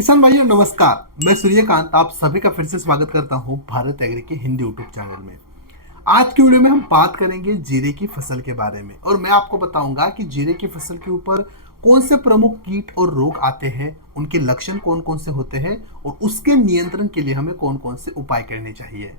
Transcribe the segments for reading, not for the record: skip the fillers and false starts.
किसान भाइयों नमस्कार। मैं सूर्यकांत आप सभी का फिर से स्वागत करता हूं भारत एग्री के हिंदी यूट्यूब चैनल में। आज की वीडियो में हम बात करेंगे जीरे की फसल के बारे में और मैं आपको बताऊंगा कि जीरे की फसल के ऊपर कौन से प्रमुख कीट और रोग आते हैं, उनके लक्षण कौन कौन से होते हैं और उसके नियंत्रण के लिए हमें कौन कौन से उपाय करने चाहिए।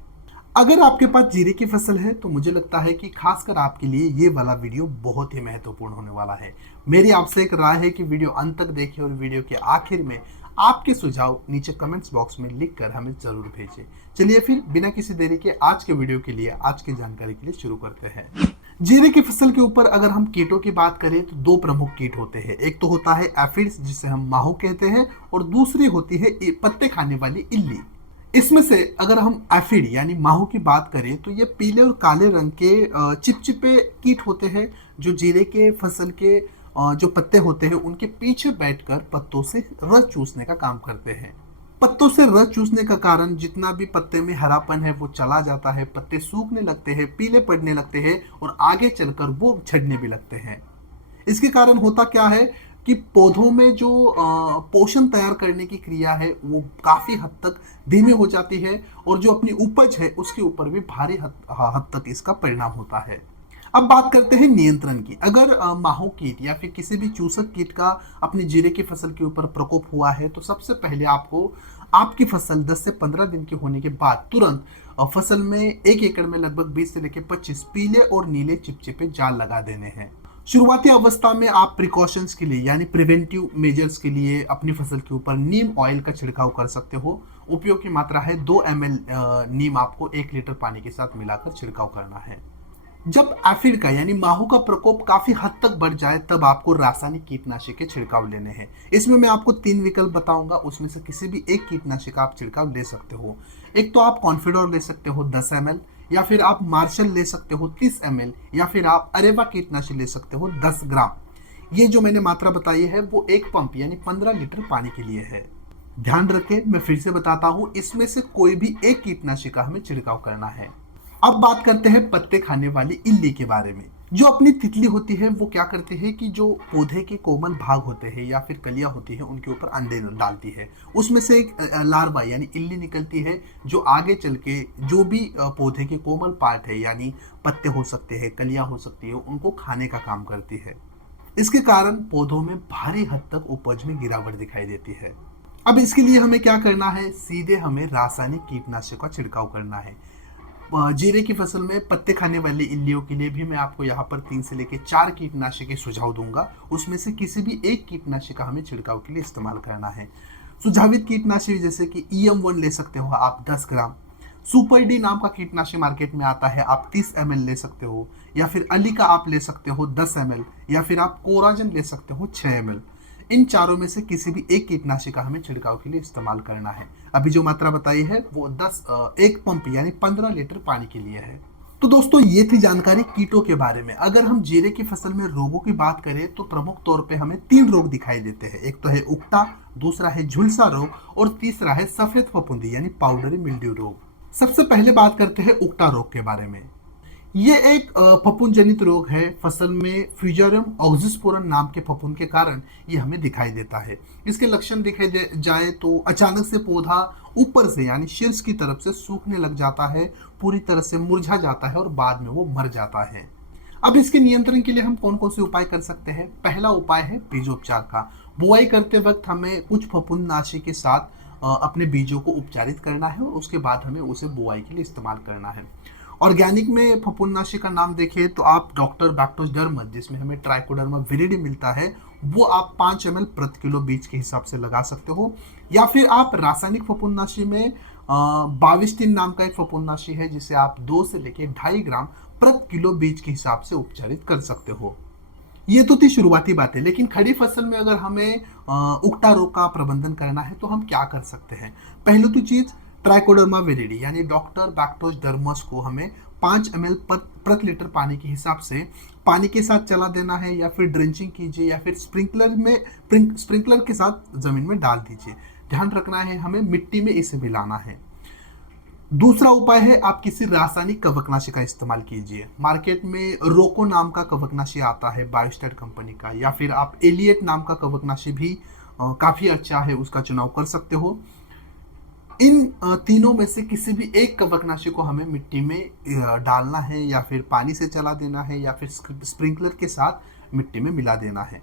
अगर आपके पास जीरे की फसल है तो मुझे लगता है कि खासकर आपके लिए ये वाला वीडियो बहुत ही महत्वपूर्ण होने वाला है। मेरी आपसे एक राय है कि वीडियो अंत तक देखें और वीडियो के आखिर में आपके सुझाव नीचे कमेंट्स बॉक्स में लिखकर हमें जरूर भेजें। चलिए फिर बिना किसी देरी के आज के वीडियो के लिए, आज की जानकारी के लिए शुरू करते हैं। जीरे की फसल के ऊपर अगर हम कीटों की बात करें तो दो प्रमुख कीट होते हैं। एक तो होता है एफिड्स जिसे हम माहू कहते हैं और दूसरी होती है पत्ते खाने वाली इल्ली। इसमें से अगर हम एफिड यानी माहू की बात करें तो ये पीले और काले रंग के चिपचिपे कीट होते हैं जो जीरे के फसल के जो पत्ते होते हैं उनके पीछे बैठकर पत्तों से रस चूसने का काम करते हैं। पत्तों से रस चूसने का कारण जितना भी पत्ते में हरापन है वो चला जाता है, पत्ते सूखने लगते हैं, पीले पड़ने लगते हैं और आगे चलकर वो झड़ने भी लगते हैं। इसके कारण होता क्या है कि पौधों में जो पोषण तैयार करने की क्रिया है वो काफी हद तक धीमी हो जाती है और जो अपनी उपज है उसके ऊपर भी भारी हद तक इसका परिणाम होता है। अब बात करते हैं नियंत्रण की। अगर माहो कीट या फिर किसी भी चूसक कीट का अपनी जीरे की फसल के ऊपर प्रकोप हुआ है तो सबसे पहले आपको आपकी फसल 10 से 15 दिन की होने के बाद तुरंत फसल में 1 एकड़ में लगभग 20 से लेकर 25 पीले और नीले चिपचिपे जाल लगा देने हैं। शुरुआती अवस्था में आप प्रिकॉशंस के लिए यानी प्रिवेंटिव मेजर्स के लिए अपनी फसल के ऊपर नीम ऑयल का छिड़काव कर सकते हो। उपयोग की मात्रा है 2 ml नीम आपको 1 लीटर पानी के साथ मिलाकर छिड़काव करना है। जब एफिड का यानी माहू का प्रकोप काफी हद तक बढ़ जाए तब आपको रासायनिक कीटनाशक के छिड़काव लेने हैं। इसमें मैं आपको 3 विकल्प बताऊंगा, उसमें से किसी भी एक कीटनाशक आप छिड़काव ले सकते हो। एक तो आप कॉन्फिडोर ले सकते हो 10 ml, या फिर आप मार्शल ले सकते हो 30 ml, या फिर आप अरेवा कीटनाशक ले सकते हो 10 ग्राम। ये जो मैंने मात्रा बताई है वो एक पंप यानी 15 लीटर पानी के लिए है। ध्यान रखें, मैं फिर से बताता हूँ, इसमें से कोई भी एक कीटनाशक का हमें छिड़काव करना है। अब बात करते हैं पत्ते खाने वाली इल्ली के बारे में। जो अपनी तितली होती है वो क्या करती है कि जो पौधे के कोमल भाग होते हैं या फिर कलियां होती है उनके ऊपर अंडे डालती है। उसमें से एक लार्वा यानी इल्ली निकलती है जो आगे चल के जो भी पौधे के कोमल पार्ट है यानी पत्ते हो सकते हैं, कलियां हो सकती है, उनको खाने का काम करती है। इसके कारण पौधों में भारी हद तक उपज में गिरावट दिखाई देती है। अब इसके लिए हमें क्या करना है, सीधे हमें रासायनिक कीटनाशक का छिड़काव करना है। जीरे की फसल में पत्ते खाने वाली इल्लियों के लिए भी मैं आपको यहाँ पर 3 से लेकर 4 कीटनाशक के सुझाव दूंगा। उसमें से किसी भी एक कीटनाशक का हमें छिड़काव के लिए इस्तेमाल करना है। सुझावित कीटनाशक जैसे कि EM1 ले सकते हो आप 10 ग्राम, सुपर डी नाम का कीटनाशक मार्केट में आता है, आप 30 ml ले सकते हो, या फिर अली का आप ले सकते हो 10 ml, या फिर आप कोराजन ले सकते हो 6 ml। इन चारों में से किसी भी एक कीटनाशक का हमें छिड़काव के लिए इस्तेमाल करना है। अभी जो मात्रा बताई है वो 1 पंप यानी 15 लीटर पानी के लिए है। तो दोस्तों ये थी जानकारी कीटों के बारे में। अगर हम जीरे की फसल में रोगों की बात करें तो प्रमुख तौर पे हमें 3 रोग दिखाई देते हैं। एक तो है उकटा, दूसरा है झुलसा रोग और तीसरा है सफेद फफूंदी यानी पाउडरी मिल्ड्यू रोग। सबसे पहले बात करते हैं उकटा रोग के बारे में। ये एक फफूंद जनित रोग है। फसल में फ्यूजेरियम ऑक्सीस्पोरम नाम के फफूंद के कारण ये हमें दिखाई देता है। इसके लक्षण दिखाई दे जाए तो अचानक से पौधा ऊपर से यानी शीर्ष की तरफ से सूखने लग जाता है, पूरी तरह से मुरझा जाता है और बाद में वो मर जाता है। अब इसके नियंत्रण के लिए हम कौन कौन से उपाय कर सकते हैं। पहला उपाय है बीजोपचार का। बुआई करते वक्त हमें कुछ फफूंदनाशी के साथ अपने बीजों को उपचारित करना है और उसके बाद हमें उसे बुआई के लिए इस्तेमाल करना है। ऑर्गेनिक में फफूंदनाशी का नाम देखें तो आप डॉक्टर बैक्टोजडर्मा जिसमें हमें ट्राइकोडर्मा विरिडी मिलता है वो आप 5 ml प्रति किलो बीज के हिसाब से लगा सकते हो, या फिर आप रासायनिक फफूंदनाशी में बाविस्टिन नाम का एक फफूंदनाशी है जिसे आप 2 से लेकर 2.5 ग्राम प्रति किलो बीज के हिसाब से उपचारित कर सकते हो। ये तो थी शुरुआती बातें, लेकिन खड़ी फसल में अगर हमें उकटा रोग का प्रबंधन करना है तो हम क्या कर सकते हैं। पहले तो चीज ट्राइकोडर्मा विरिडी यानी डॉक्टर बैक्टोजडर्मस को हमें 5 ml प्रति लीटर पानी के हिसाब से पानी के साथ चला देना है, या फिर ड्रेंचिंग कीजिए, या फिर स्प्रिंकलर के साथ जमीन में डाल दीजिए। ध्यान रखना है हमें मिट्टी में इसे मिलाना है। दूसरा उपाय है आप किसी रासायनिक कवकनाशी का इस्तेमाल कीजिए। मार्केट में रोको नाम का कवकनाशी आता है बायोस्टेट कंपनी का, या फिर आप एलिएट नाम का कवकनाशी भी काफ़ी अच्छा है उसका चुनाव कर सकते हो। इन तीनों में से किसी भी एक कवकनाशी को हमें मिट्टी में डालना है, या फिर पानी से चला देना है, या फिर स्प्रिंकलर के साथ मिट्टी में मिला देना है।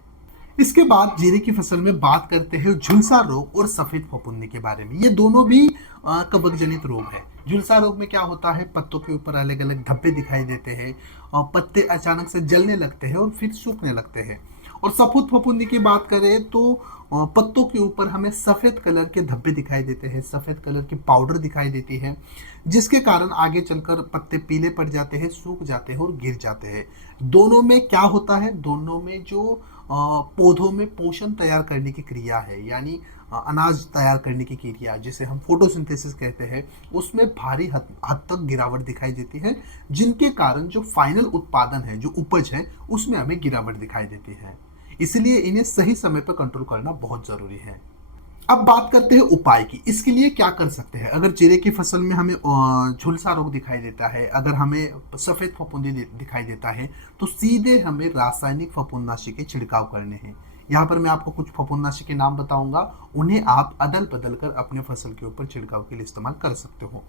इसके बाद जीरे की फसल में बात करते हैं झुलसा रोग और सफेद फफूंदी के बारे में। ये दोनों भी कवक जनित रोग है। झुलसा रोग में क्या होता है, पत्तों के ऊपर अलग अलग धब्बे दिखाई देते हैं और पत्ते अचानक से जलने लगते हैं और फिर सूखने लगते हैं। और सफेद फफूंदी की बात करें तो पत्तों के ऊपर हमें सफेद कलर के धब्बे दिखाई देते हैं, सफेद कलर की पाउडर दिखाई देती है, जिसके कारण आगे चलकर पत्ते पीले पड़ जाते हैं, सूख जाते हैं और गिर जाते हैं। दोनों में क्या होता है, दोनों में जो पौधों में पोषण तैयार करने की क्रिया है, यानी अनाज तैयार करने की क्रिया जिसे हम फोटोसिंथेसिस कहते हैं, उसमें भारी हद तक गिरावट दिखाई देती है, जिनके कारण जो फाइनल उत्पादन है, जो उपज है, उसमें हमें गिरावट दिखाई देती है। इसलिए इन्हें सही समय पर कंट्रोल करना बहुत जरूरी है। अब बात करते हैं उपाय की। इसके लिए क्या कर सकते हैं? अगर जीरे की फसल में हमें झुलसा रोग दिखाई देता है, अगर हमें सफेद फफूंदी दिखाई देता है, तो सीधे हमें रासायनिक फफूंदनाशी के छिड़काव करने हैं। यहाँ पर मैं आपको कुछ फफूंदनाशी के नाम बताऊंगा, उन्हें आप अदल बदल कर अपने फसल के ऊपर छिड़काव के लिए इस्तेमाल कर सकते हो।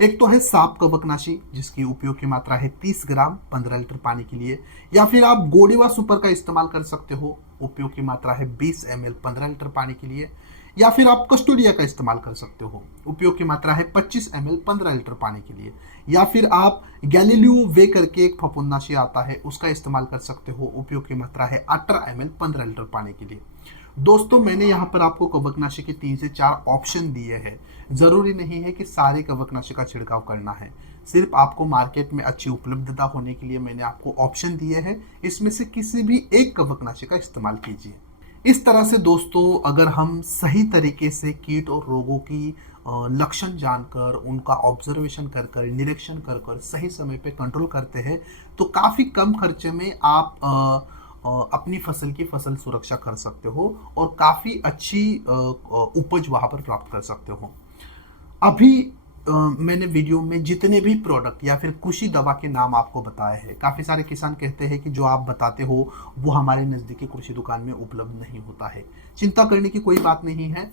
एक तो है सांप कवकनाशी, जिसकी उपयोग की मात्रा है 30 ग्राम 15 लीटर पानी के लिए, या फिर आप गोडेवा सुपर का इस्तेमाल कर सकते हो, उपयोग की मात्रा है 20 ml 15 लीटर पानी के लिए, या फिर आप कस्टोडिया का इस्तेमाल कर सकते हो, उपयोग की मात्रा है 25 ml 15 लीटर पानी के लिए, या फिर आप गैलीलियो वे करके एक फफूंदनाशी आता है, उसका इस्तेमाल कर सकते हो, उपयोग की मात्रा है 18 ml 15 लीटर पानी के लिए। दोस्तों, मैंने यहाँ पर आपको कवकनाशी के 3 से 4 ऑप्शन दिए हैं। जरूरी नहीं है कि सारे कवकनाशी का छिड़काव करना है, सिर्फ आपको मार्केट में अच्छी उपलब्धता होने के लिए मैंने आपको ऑप्शन दिए हैं। इसमें से किसी भी एक कवकनाशी का इस्तेमाल कीजिए। इस तरह से दोस्तों, अगर हम सही तरीके से कीट और रोगों की लक्षण जानकर, उनका ऑब्जर्वेशन कर कर, निरीक्षण कर कर सही समय पे कंट्रोल करते हैं, तो काफ़ी कम खर्चे में आप अपनी फसल की फसल सुरक्षा कर सकते हो और काफ़ी अच्छी उपज वहाँ पर प्राप्त कर सकते हो। अभी मैंने वीडियो में जितने भी प्रोडक्ट या फिर कृषि दवा के नाम आपको बताए हैं, काफ़ी सारे किसान कहते हैं कि जो आप बताते हो वो हमारे नज़दीकी कृषि दुकान में उपलब्ध नहीं होता है। चिंता करने की कोई बात नहीं है।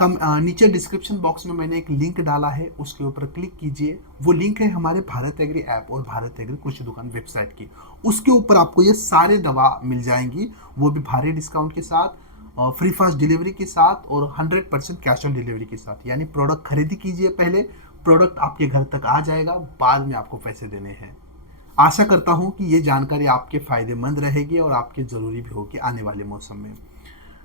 नीचे डिस्क्रिप्शन बॉक्स में मैंने एक लिंक डाला है, उसके ऊपर क्लिक कीजिए। वो लिंक है हमारे भारत एग्री ऐप और भारत एग्री कृषि दुकान वेबसाइट की। उसके ऊपर आपको ये सारे दवा मिल जाएंगी, वो भी भारी डिस्काउंट के साथ, फ्री फास्ट डिलीवरी के साथ और 100% कैश ऑन डिलीवरी के साथ। यानी प्रोडक्ट खरीदी कीजिए पहले, प्रोडक्ट आपके घर तक आ जाएगा, बाद में आपको पैसे देने हैं। आशा करता हूँ कि ये जानकारी आपके फायदेमंद रहेगी और आपके ज़रूरी भी होगी आने वाले मौसम में।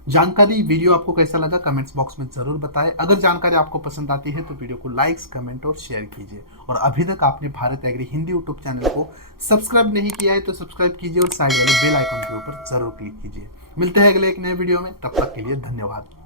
जानकारी वीडियो आपको कैसा लगा कमेंट्स बॉक्स में ज़रूर बताएं। अगर जानकारी आपको पसंद आती है तो वीडियो को लाइक्स, कमेंट और शेयर कीजिए। और अभी तक आपने Bharat agri Hindi YouTube channel को सब्सक्राइब नहीं किया है तो सब्सक्राइब कीजिए और साइड वाले बेल आइकन के ऊपर ज़रूर क्लिक कीजिए। मिलते हैं अगले एक नए वीडियो में, तब तक के लिए धन्यवाद।